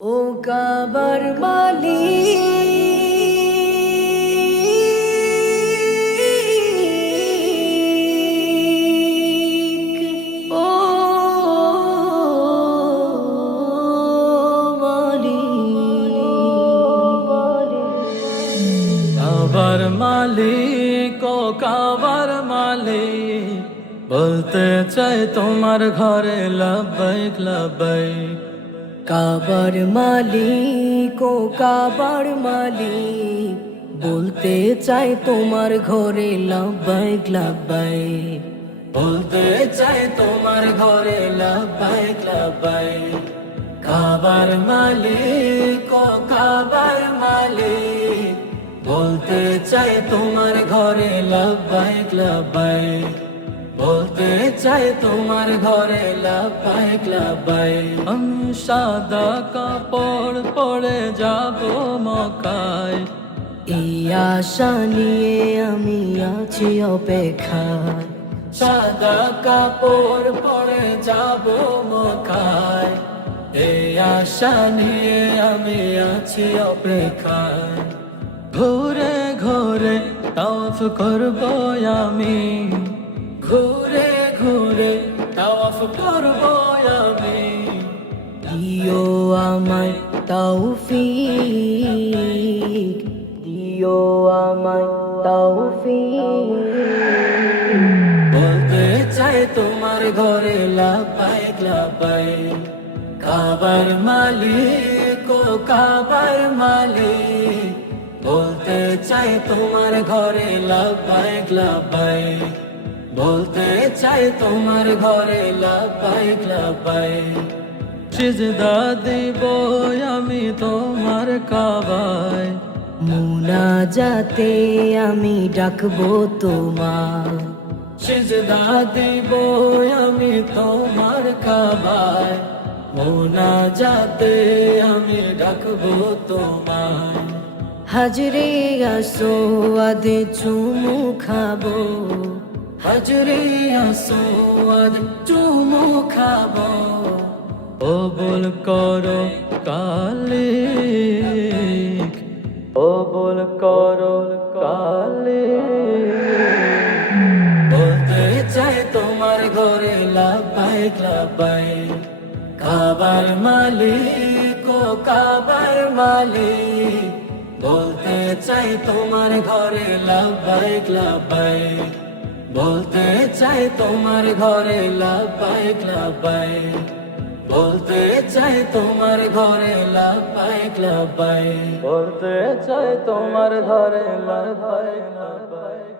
ও কাবার মালিক, ও কাবার মালিক, ও কাবার মালিক, বলতে চাই তোমার ঘরে লব্বাইক লব্বাইক। কাবার মালিক, ও কাবার মালিক, বলতে চাই তোমার ঘরে লব্বাইক লব্বাইক। বলতে চাই তোমার ঘরে লব্বাইক লব্বাইক। কাবার মালিক, ও কাবার মালিক, বলতে চাই তোমার ঘরে লব্বাইক লব্বাইক। বলতে চাই তোমার ঘরে লব্বাইক লব্বাইক। আমি সাদা কাপড় পরে যাব মক্কায়, এই আশা নিয়ে আমি আছি অপেক্ষায়। সাদা কাপড় পরে যাব মক্কায়, এই আশা নিয়ে আমি আছি অপেক্ষায়। ঘুরে ঘুরে তাওয়াফ করব আমি, ঘুরে ঘুরে তাওয়াফ করব আমি। দিও আমায় তৌফিক, দিও আমায় তৌফিক। বলতে চাই তোমার ঘরে লব্বাইক লব্বাইক। কাবার মালিক, ও কাবার মালিক, বলতে চাই তোমার ঘরে লব্বাইক লব্বাইক। বলতে চাই তোমার ঘরে লব্বাইক লব্বাইক। সিজদা দিব আমি তোমার কাবায়, মুনাজাতে আমি ডাকবো তোমার। সিজদা দিব আমি তোমার কাবায়, মুনাজাতে আমি ডাকবো তোমায়। হাজরে আসোয়াদ চুমু খাবো, হাজরে আসোয়াদ চুমু খাবো। কবুল করো কালিক, কবুল করো কালিক। বলতে চাই তোমার ঘরে লব্বাইক লব্বাইক। কাবার মালিক, ও কাবার মালিক, বলতে চাই তোমার ঘরে লব্বাইক লব্বাইক। বলতে চাই তোমার ঘরে লব্বাইক লব্বাইক। বলতে চাই তোমার ঘরে লব্বাইক লব্বাইক। বলতে চাই তোমার ঘরে লব্বাইক লব্বাইক।